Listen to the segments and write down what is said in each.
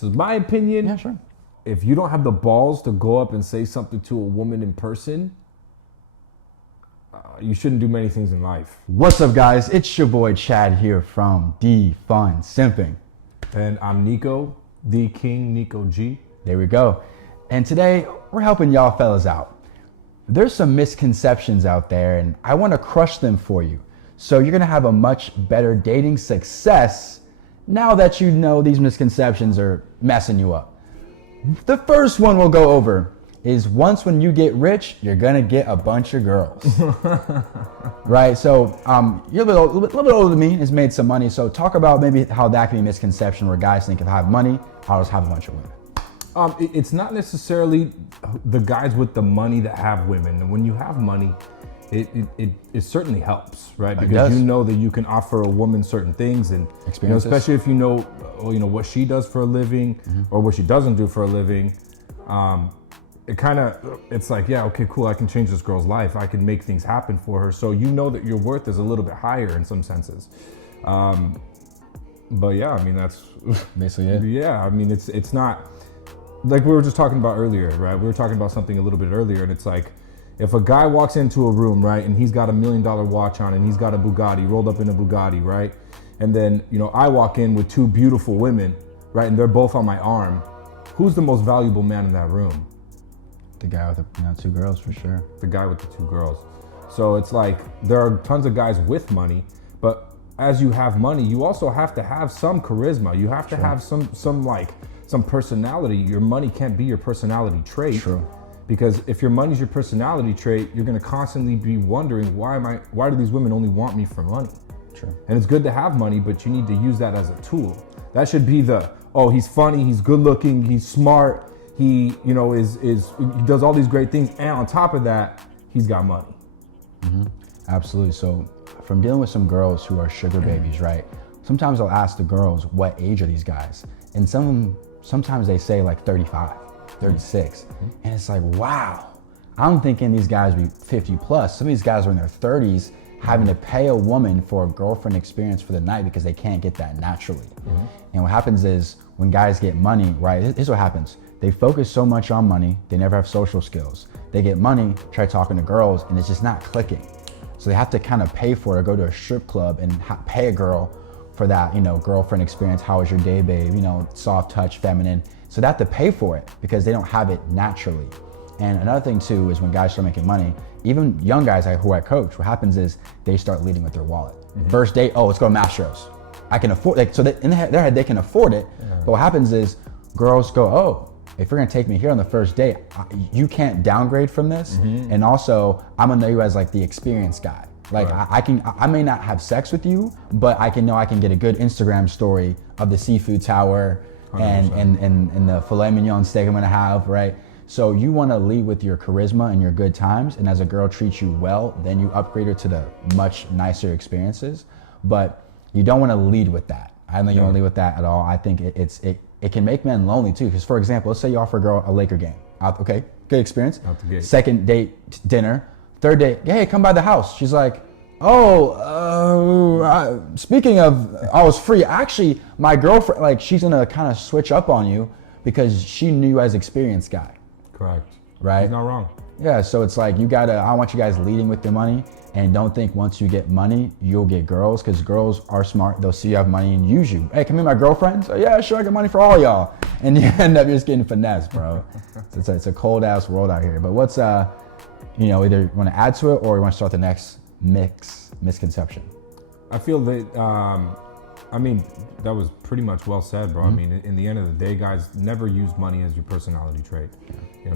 This is my opinion. Yeah, sure. If you don't have the balls to go up and say something to a woman in person, you shouldn't do many things in life. What's up, guys? It's your boy Chad here from Defund Simping. And I'm Nico, the King, Nico G. There we go. And today, we're helping y'all fellas out. There's some misconceptions out there, and I want to crush them for you. So you're going to have a much better dating success now that you know these misconceptions are messing you up. The first one we'll go over is once when you get rich, you're going to get a bunch of girls. Right? So you're a little bit older than me, has made some money. So talk about maybe how that can be a misconception where guys think if I have money, I'll just have a bunch of women. It's not necessarily the guys with the money that have women. And when you have money, it certainly helps, right? Because you know that you can offer a woman certain things, and especially if you know what she does for a living or what she doesn't do for a living. It's like, yeah, okay, cool. I can change this girl's life. I can make things happen for her. So you know that your worth is a little bit higher in some senses. But yeah, I mean that's basically it. Yeah, I mean it's not. Like we were just talking about earlier, right? We were talking about something a little bit earlier, and it's like, if a guy walks into a room, right, and he's got $1 million watch on, and he's got a Bugatti, rolled up in a Bugatti, right? And then, I walk in with two beautiful women, right, and they're both on my arm. Who's the most valuable man in that room? The guy with the two girls, for sure. The guy with the two girls. So it's like, there are tons of guys with money, but as you have money, you also have to have some charisma. You have to have some personality. Your money can't be your personality trait. True. Because if your money's your personality trait, you're gonna constantly be wondering, why do these women only want me for money? True. And it's good to have money, but you need to use that as a tool. That should be he's funny, he's good looking, he's smart, he he does all these great things, and on top of that, he's got money. Mm-hmm. Absolutely. So from dealing with some girls who are sugar babies, right? Sometimes I'll ask the girls, what age are these guys? And sometimes they say like 35, 36. And it's like, wow, I'm thinking these guys be 50 plus. Some of these guys are in their 30s having to pay a woman for a girlfriend experience for the night because they can't get that naturally. And what happens is when guys get money, right, here's what happens. They focus so much on money, they never have social skills. They get money, try talking to girls, and it's just not clicking. So they have to kind of pay for it, or go to a strip club and pay a girl for that, girlfriend experience. How was your day, babe? Soft touch, feminine. So they have to pay for it because they don't have it naturally. And another thing too is when guys start making money, even young guys who I coach, what happens is they start leading with their wallet. First date, let's go to Mastros. I can afford it. So in their head, they can afford it. But what happens is girls go, if you're gonna take me here on the first date, you can't downgrade from this. And also, I'm gonna know you as like the experienced guy. Like I may not have sex with you, but I can get a good Instagram story of the seafood tower and the filet mignon steak I'm gonna have, right? So you wanna lead with your charisma and your good times, and as a girl treats you well, then you upgrade her to the much nicer experiences. But you don't wanna lead with that. I don't think you wanna lead with that at all. I think it can make men lonely too. Because for example, let's say you offer a girl a Laker game. Okay, good experience. Out the gate. Second date, dinner. Third date, hey, come by the house. She's like, speaking of, I was free. Actually, my girlfriend, like, she's gonna kind of switch up on you because she knew you as experienced guy. Correct. Right? He's not wrong. Yeah, so it's like, I want you guys leading with your money, and don't think once you get money, you'll get girls, because girls are smart. They'll see you have money and use you. Hey, come here, my girlfriend. So yeah, sure, I got money for all y'all. And you end up just getting finessed, bro. So it's a cold ass world out here. But what's, either you want to add to it or you want to start the next misconception? I feel that, that was pretty much well said, bro. I mean, in the end of the day, guys, never use money as your personality trait.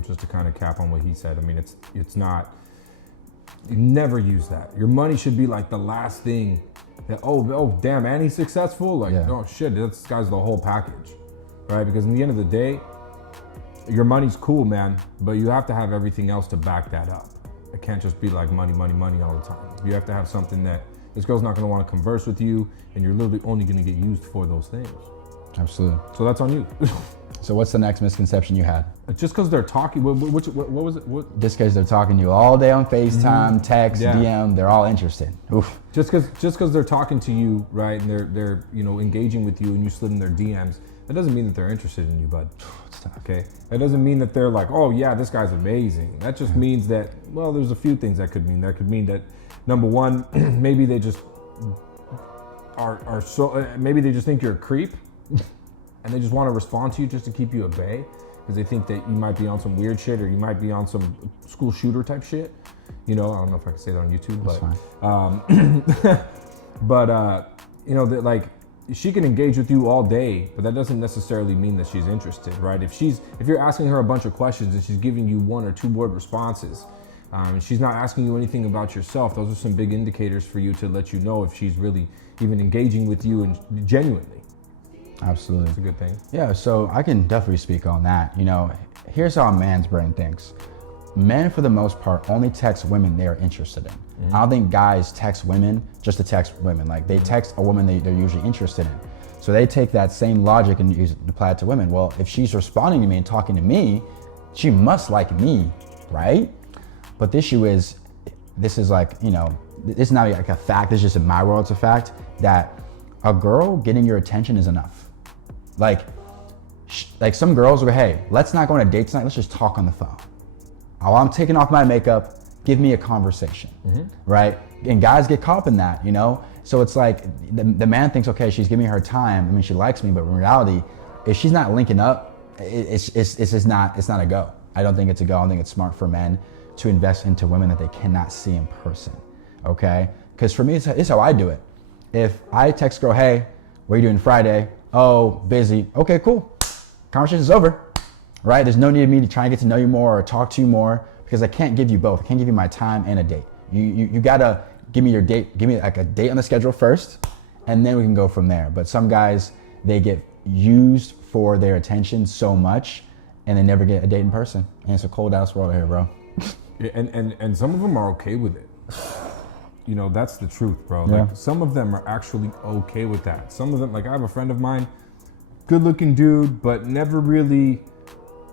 Just to kind of cap on what he said. I mean, it's not, you never use that. Your money should be like the last thing that, oh damn, and he's successful? Like, oh shit, this guy's the whole package, right? Because in the end of the day, your money's cool, man, but you have to have everything else to back that up. It can't just be like money all the time. You have to have something that this girl's not gonna wanna converse with you, and you're literally only gonna get used for those things. Absolutely. So that's on you. So what's the next misconception you had? Just because they're talking, what was it? What? Just because they're talking to you all day on FaceTime, text, DM, they're all interested. Oof. Just because they're talking to you, right, and they're engaging with you, and you slid in their DMs, that doesn't mean that they're interested in you, bud. It's tough. Okay, that doesn't mean that they're like, oh yeah, this guy's amazing. That just means that, well, there's a few things that could mean. That could mean that, number one, maybe they just are so, maybe they just think you're a creep, and they just want to respond to you just to keep you at bay, because they think that you might be on some weird shit, or you might be on some school shooter type shit. You know, I don't know if I can say that on YouTube, but but you know, that like, she can engage with you all day, but that doesn't necessarily mean that she's interested, right? If you're asking her a bunch of questions and she's giving you 1 or 2 word responses, and she's not asking you anything about yourself, those are some big indicators for you to let you know if she's really even engaging with you and genuinely. Absolutely. It's a good thing. Yeah, so I can definitely speak on that. You know, here's how a man's brain thinks. Men, for the most part, only text women they're interested in. I don't think guys text women just to text women. Like, they text a woman they're usually interested in. So they take that same logic and apply it to women. Well, if she's responding to me and talking to me, she must like me, right? But the issue is, this is like, you know, this is not like a fact, it's just in my world, it's a fact that a girl getting your attention is enough. Like some girls will go, hey, let's not go on a date tonight, let's just talk on the phone. While I'm taking off my makeup, give me a conversation, right? And guys get caught up in that, you know? So it's like, the man thinks, okay, she's giving me her time, I mean, she likes me, but in reality, if she's not linking up, it's just not, it's not a go. I don't think it's a go. I don't think it's smart for men to invest into women that they cannot see in person, okay? Because for me, it's how I do it. If I text girl, hey, what are you doing Friday? Oh, busy. Okay, cool. Conversation's over, right? There's no need of me to try and get to know you more or talk to you more, because I can't give you both. I can't give you my time and a date. You gotta give me your date, give me like a date on the schedule first, and then we can go from there. But some guys, they get used for their attention so much, and they never get a date in person. And it's a cold ass world out here, bro. Yeah, and some of them are okay with it. You know, that's the truth, bro. Yeah. Like, some of them are actually okay with that. Some of them, like, I have a friend of mine, good looking dude, but never really,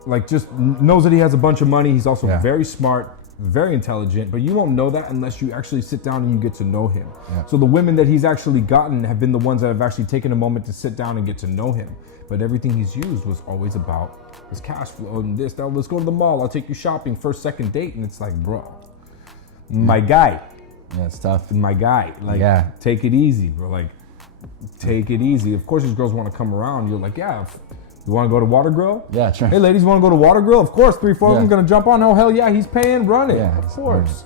like, just knows that he has a bunch of money. He's also very smart, very intelligent, but you won't know that unless you actually sit down and you get to know him. Yeah. So the women that he's actually gotten have been the ones that have actually taken a moment to sit down and get to know him. But everything he's used was always about his cash flow and this, that, let's go to the mall, I'll take you shopping, first, second date. And it's like, bro, my guy. Yeah, it's tough. My guy, like, take it easy, bro. Like, take it easy. Of course, these girls want to come around. You're like, yeah, you want to go to Water Grill? Yeah, sure. Hey, ladies, want to go to Water Grill? Of course, 3, 4 of them gonna jump on. Oh, hell yeah, he's paying, run it. Yeah, of course.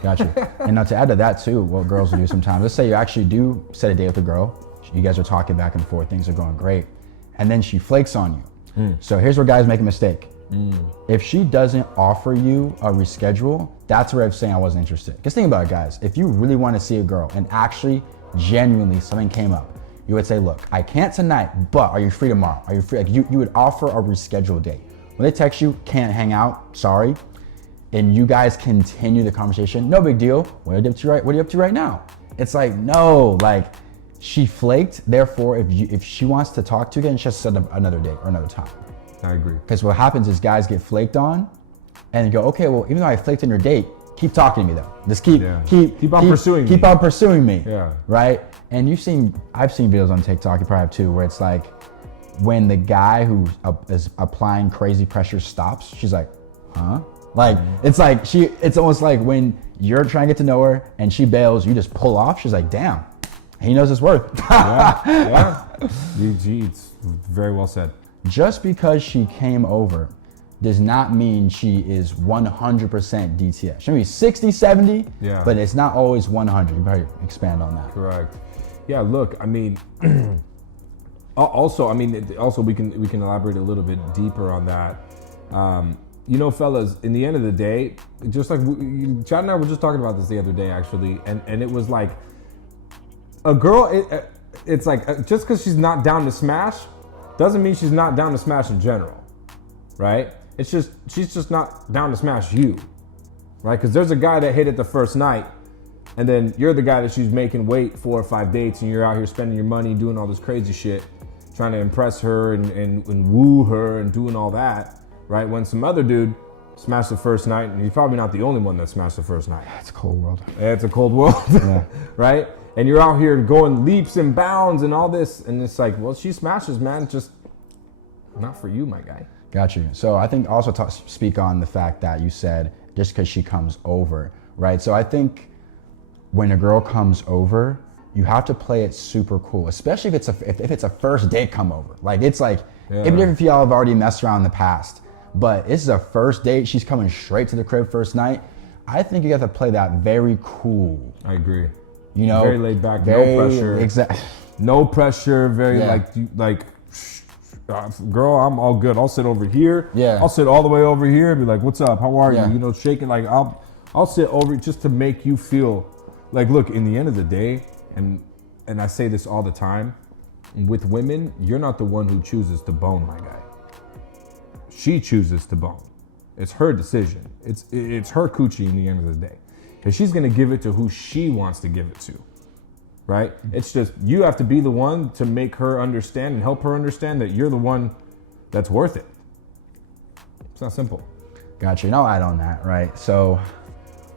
Gotcha. And now to add to that too, what girls will do sometimes, let's say you actually do set a date with a girl, you guys are talking back and forth, things are going great, and then she flakes on you. So here's where guys make a mistake. If she doesn't offer you a reschedule, that's where I'm saying I wasn't interested. Because think about it, guys. If you really want to see a girl and actually genuinely something came up, you would say, look, I can't tonight, but are you free tomorrow? Are you free? Like, you would offer a rescheduled date. When they text you, can't hang out, sorry, and you guys continue the conversation, no big deal. What are you up to right now? It's like, no, like, she flaked, therefore if she wants to talk to you again, she has to set up another date or another time. I agree. Because what happens is guys get flaked on and you go, okay, well, even though I flaked on your date, keep talking to me though. Just keep on pursuing me. Yeah. Right? And I've seen videos on TikTok, you probably have too, where it's like when the guy who is applying crazy pressure stops, she's like, huh? Like, it's like it's almost like when you're trying to get to know her and she bails, you just pull off. She's like, damn, he knows his worth. Yeah. It's very well said. Just because she came over does not mean she is 100% DTS. She may be 60, 70, but it's not always 100. You better expand on that. Correct. Yeah, look, I mean, also we can elaborate a little bit deeper on that. You know, fellas, in the end of the day, just like Chad and I were just talking about this the other day, actually, and it was like, a girl, it's like, just because she's not down to smash, doesn't mean she's not down to smash in general, right? It's just, she's just not down to smash you, right? Because there's a guy that hit it the first night, and then you're the guy that she's making wait 4 or 5 dates, and you're out here spending your money doing all this crazy shit, trying to impress her and woo her and doing all that, right? When some other dude smashed the first night, and he's probably not the only one that smashed the first night. It's a cold world. It's a cold world, right? And you're out here going leaps and bounds and all this, and it's like, well, she smashes, man. Just not for you, my guy. Got you. So I think also speak on the fact that you said just because she comes over, right? So I think when a girl comes over, you have to play it super cool, especially if it's a first date come over. Like it's like, even if y'all have already messed around in the past, but this is a first date, she's coming straight to the crib first night. I think you have to play that very cool. I agree. You know, very laid back, no pressure. Exactly. No pressure. Very girl, I'm all good. I'll sit over here. Yeah. I'll sit all the way over here and be like, "What's up? How are Yeah. you?" You know, shaking. Like I'll sit over just to make you feel like. Look, in the end of the day, and I say this all the time, with women, you're not the one who chooses to bone, my guy. She chooses to bone. It's her decision. It's her coochie in the end of the day. And she's gonna give it to who she wants to give it to, right? It's just, you have to be the one to make her understand and help her understand that you're the one that's worth it. It's not simple. Gotcha. And I'll add on that, right? So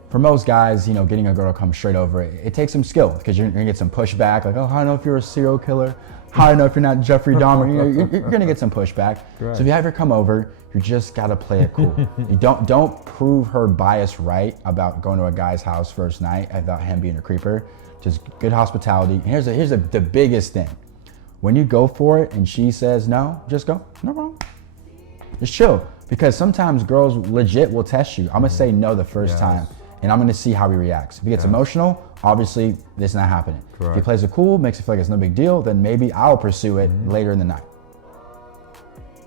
for most guys, you know, getting a girl to come straight over, it takes some skill because you're gonna get some pushback, like, oh, how do I know if you're a serial killer? How do I know if you're not Jeffrey Dahmer? You know, you're gonna get some pushback. Right. So if you have her come over, you just gotta play it cool. You don't prove her bias right about going to a guy's house first night about him being a creeper. Just good hospitality. And here's the biggest thing. When you go for it and she says no, just go, no problem. Just chill. Because sometimes girls legit will test you. I'm gonna say no the first time, and I'm gonna see how he reacts. If he gets emotional, obviously this is not happening. Correct. If he plays it cool, makes it feel like it's no big deal, then maybe I'll pursue it later in the night.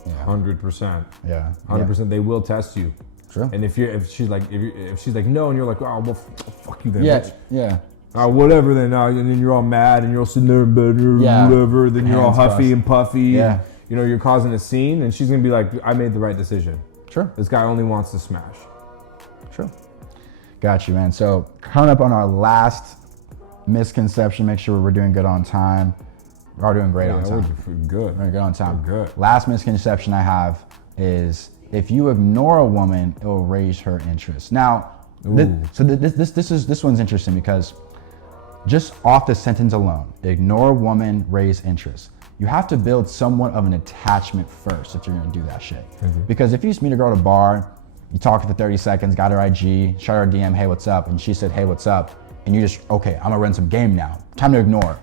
Yeah. 100%. Yeah. 100%. They will test you. True. And if she's like no, and you're like, oh well, fuck you then, Yeah. bitch. Yeah. Whatever then, and then you're all mad and you're all sitting there in bed or whatever. Then you're all Hands huffy crossed. and puffy. Yeah. And, you know, you're causing a scene, and she's gonna be like, I made the right decision. True. This guy only wants to smash. True. Got you, man. So coming up on our last misconception, make sure we're doing good on time. We're all doing great on time. We're good. We're good on time. We're good. Last misconception I have is if you ignore a woman, it will raise her interest. Now, this one's interesting because just off the sentence alone, ignore a woman, raise interest. You have to build somewhat of an attachment first if you're gonna do that shit. Mm-hmm. Because if you just meet a girl at a bar, you talk for 30 seconds, got her IG, shot her a DM, hey, what's up? And she said, hey, what's up? And you just, okay, I'm gonna run some game now. Time to ignore.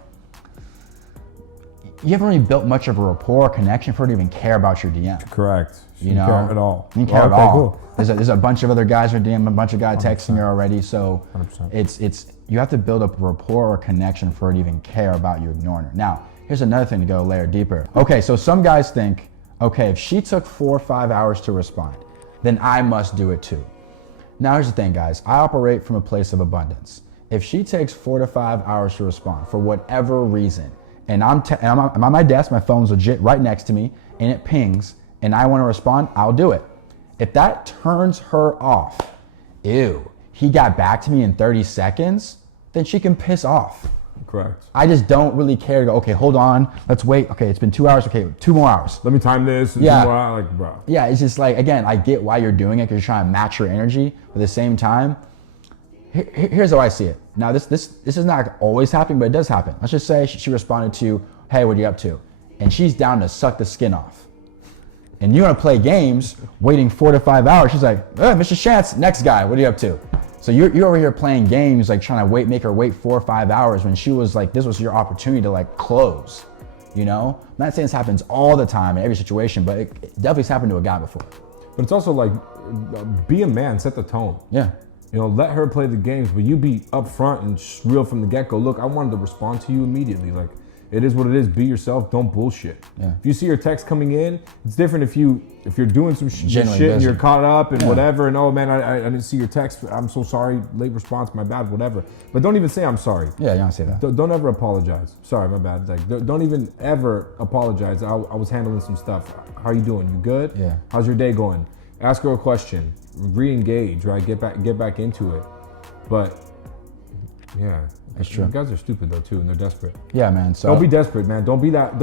You haven't really built much of a rapport or connection for her to even care about your DM. Correct. You know, care at all. You care at Okay, all. cool. There's a bunch of other guys are DM, a bunch of guys texting her already. So 100%. it's you have to build up a rapport or connection for her to even care about you ignoring her. Now, here's another thing to go a layer deeper. Okay, so some guys think, okay, if she took 4 or 5 hours to respond, then I must do it too. Now, here's the thing, guys. I operate from a place of abundance. If she takes 4 to 5 hours to respond for whatever reason, and I'm on my desk, my phone's legit right next to me, and it pings, and I want to respond, I'll do it. If that turns her off, ew, he got back to me in 30 seconds, then she can piss off. Correct. I just don't really care to go, okay, hold on, let's wait. Okay, it's been 2 hours, okay, 2 more hours. Let me time this. Yeah. 2 more hours, like, bro. Yeah, it's just like, again, I get why you're doing it because you're trying to match your energy, but at the same time, here's how I see it. Now, this is not always happening, but it does happen. Let's just say she responded to, hey, what are you up to? And she's down to suck the skin off. And you want to play games, waiting 4 to 5 hours. She's like, Mr. Chance, next guy, what are you up to? So you're over here playing games, like trying to make her wait 4 or 5 hours when she was like, this was your opportunity to like close, you know? I'm not saying this happens all the time in every situation, but it definitely has happened to a guy before. But it's also like, be a man, set the tone. Yeah. You know, let her play the games, but you be upfront and real from the get-go. Look, I wanted to respond to you immediately. Like, it is what it is. Be yourself. Don't bullshit. Yeah. If you see your text coming in, it's different if you're doing some shit Genuinely and busy. you're caught up and whatever. And oh man, I didn't see your text. I'm so sorry. Late response. My bad. Whatever. But don't even say I'm sorry. Yeah, you don't say that. Don't ever apologize. Sorry, my bad. Like, don't even ever apologize. I was handling some stuff. How you doing? You good? Yeah. How's your day going? Ask her a question. Re-engage. Right. Get back into it. But yeah, It's true. You guys are stupid though too, and they're desperate. Yeah, man. So Don't be desperate, man. Don't be that.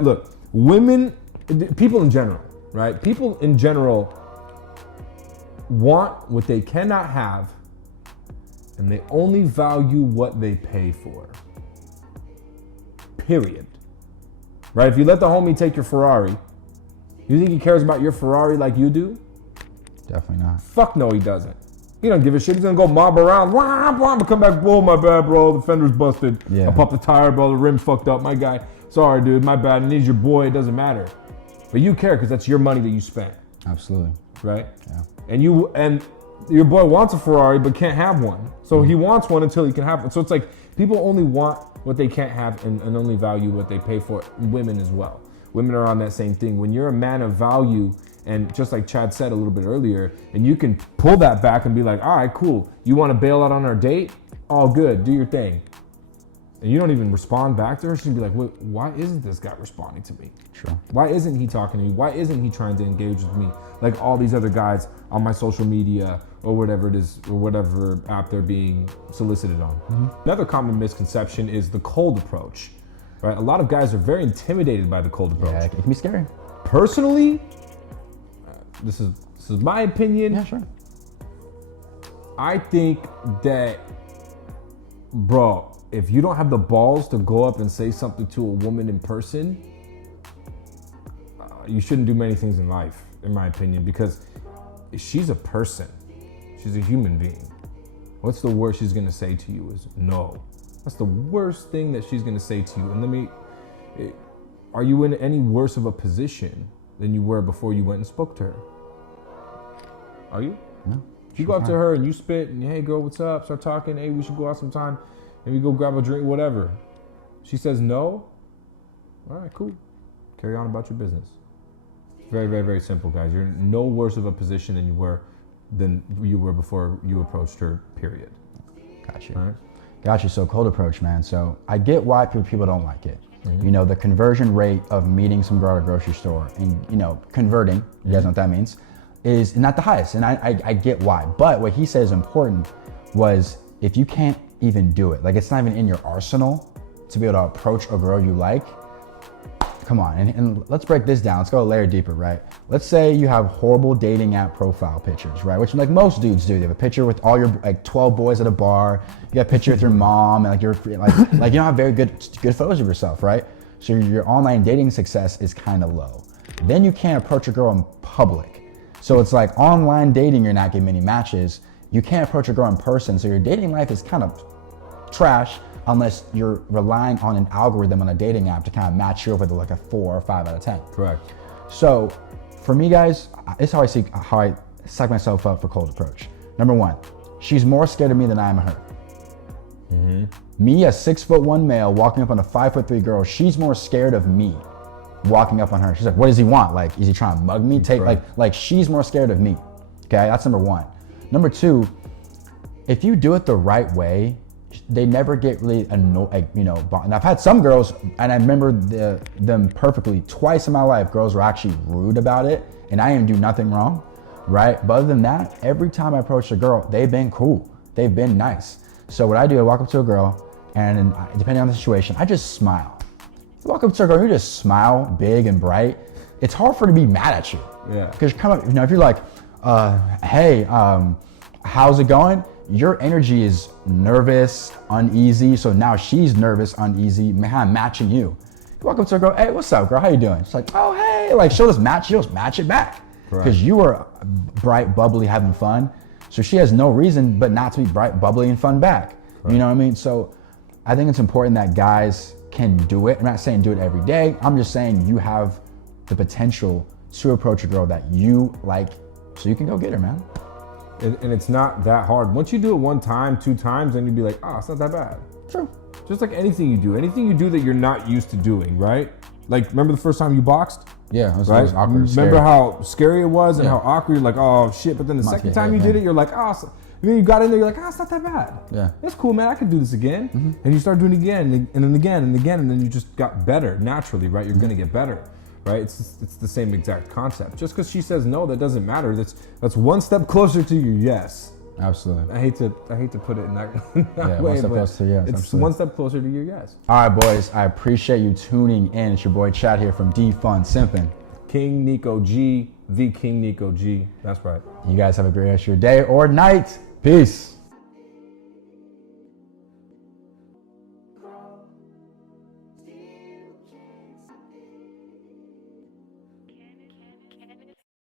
Look, women, people in general, right? People in general want what they cannot have, and they only value what they pay for. Period. right? If you let the homie take your Ferrari, you think he cares about your Ferrari like you do? Definitely not. Fuck no, he doesn't. He don't give a shit. He's gonna go mob around, wah, wah, but come back, whoa, my bad, bro. The fender's busted. Yeah. I popped the tire, bro. The rim fucked up. My guy. Sorry, dude. My bad. I need your boy. It doesn't matter. But you care because that's your money that you spent. Absolutely. Right? Yeah. And your boy wants a Ferrari but can't have one. So he wants one until he can have one. So it's like people only want what they can't have and only value what they pay for. Women as well. Women are on that same thing. When you're a man of value, and just like Chad said a little bit earlier, and you can pull that back and be like, all right, cool. You want to bail out on our date? All good. Do your thing. And you don't even respond back to her. She'd be like, wait, why isn't this guy responding to me? True. Why isn't he talking to me? Why isn't he trying to engage with me like all these other guys on my social media or whatever it is, or whatever app they're being solicited on? Mm-hmm. Another common misconception is the cold approach, right? A lot of guys are very intimidated by the cold approach. Yeah, it can be scary. Personally, this is my opinion. Yeah, sure. I think that, bro, if you don't have the balls to go up and say something to a woman in person, you shouldn't do many things in life, in my opinion, because she's a person. She's a human being. What's the worst she's gonna say to you is no. That's the worst thing that she's gonna say to you. And are you in any worse of a position than you were before you went and spoke to her? Are you? No. You go up to her and you spit and, hey girl, what's up? Start talking, hey, we should go out sometime. Maybe go grab a drink, whatever. She says no. All right, cool. Carry on about your business. Very, very, very simple, guys. You're in no worse of a position than you were before you approached her, period. Got you. All right? Got you. So cold approach, man. So I get why people don't like it. Mm-hmm. You know, the conversion rate of meeting some girl at a grocery store and, you know, converting, you guys know what that means, is not the highest. And I get why. But what he said is important was if you can't even do it, like it's not even in your arsenal to be able to approach a girl you like, come on. And let's break this down. Let's go a layer deeper, right? Let's say you have horrible dating app profile pictures, right? Which like most dudes do. They have a picture with all your like 12 boys at a bar. You got a picture with your mom and like you're like you don't have very good photos of yourself, right? So your online dating success is kind of low. Then you can't approach a girl in public. So it's like online dating, you're not getting many matches. You can't approach a girl in person. So your dating life is kind of trash unless you're relying on an algorithm on a dating app to kind of match you up with like a 4 or 5 out of 10. Correct. So for me, guys, it's how I psych myself up for cold approach. Number 1, she's more scared of me than I am of her. Mm-hmm. Me, a 6'1" male walking up on a 5'3" girl, she's more scared of me walking up on her. She's like, what does he want? Like, is he trying to mug me? Like she's more scared of me. Okay, that's number 1. Number 2, if you do it the right way, they never get really annoyed, like, you know. And I've had some girls, and I remember them perfectly. Twice in my life, girls were actually rude about it, and I didn't do nothing wrong, right? But other than that, every time I approach a girl, they've been cool. They've been nice. So what I do, I walk up to a girl, and depending on the situation, I just smile. You walk up to a girl, you just smile big and bright. It's hard for her to be mad at you. Yeah. Because you know, if you're like, hey, how's it going? Your energy is nervous, uneasy. So now she's nervous, uneasy, matching you. You walk up to a girl, hey, what's up, girl? How you doing? She's like, oh, hey, like she'll just match it back. Because you were bright, bubbly, having fun. So she has no reason but not to be bright, bubbly, and fun back. Right. You know what I mean? So I think it's important that guys can do it. I'm not saying do it every day. I'm just saying you have the potential to approach a girl that you like so you can go get her, man. And it's not that hard. Once you do it 1 time, 2 times, then you'd be like, oh, it's not that bad. True. Just like anything you do that you're not used to doing, right? Like, remember the first time you boxed? Yeah, it was Remember awkward. Scary. how scary it was and how awkward, you're like, oh shit. But then the second time you did it, you're like, oh, then you got in there, you're like, oh, it's not that bad. Yeah. It's cool, man, I could do this again. Mm-hmm. And you start doing it again, and then again, and again, and then you just got better naturally, right? You're gonna get better. Right? It's the same exact concept. Just because she says no, that doesn't matter. That's 1 step closer to your yes. Absolutely. I hate to put it in that, yeah, way, 1 step but closer to yes. It's absolutely. 1 step closer to your yes. All right, boys. I appreciate you tuning in. It's your boy Chad here from D-Fun Simpin. King Nico G, the King Nico G. That's right. You guys have a great rest of your day or night. Peace.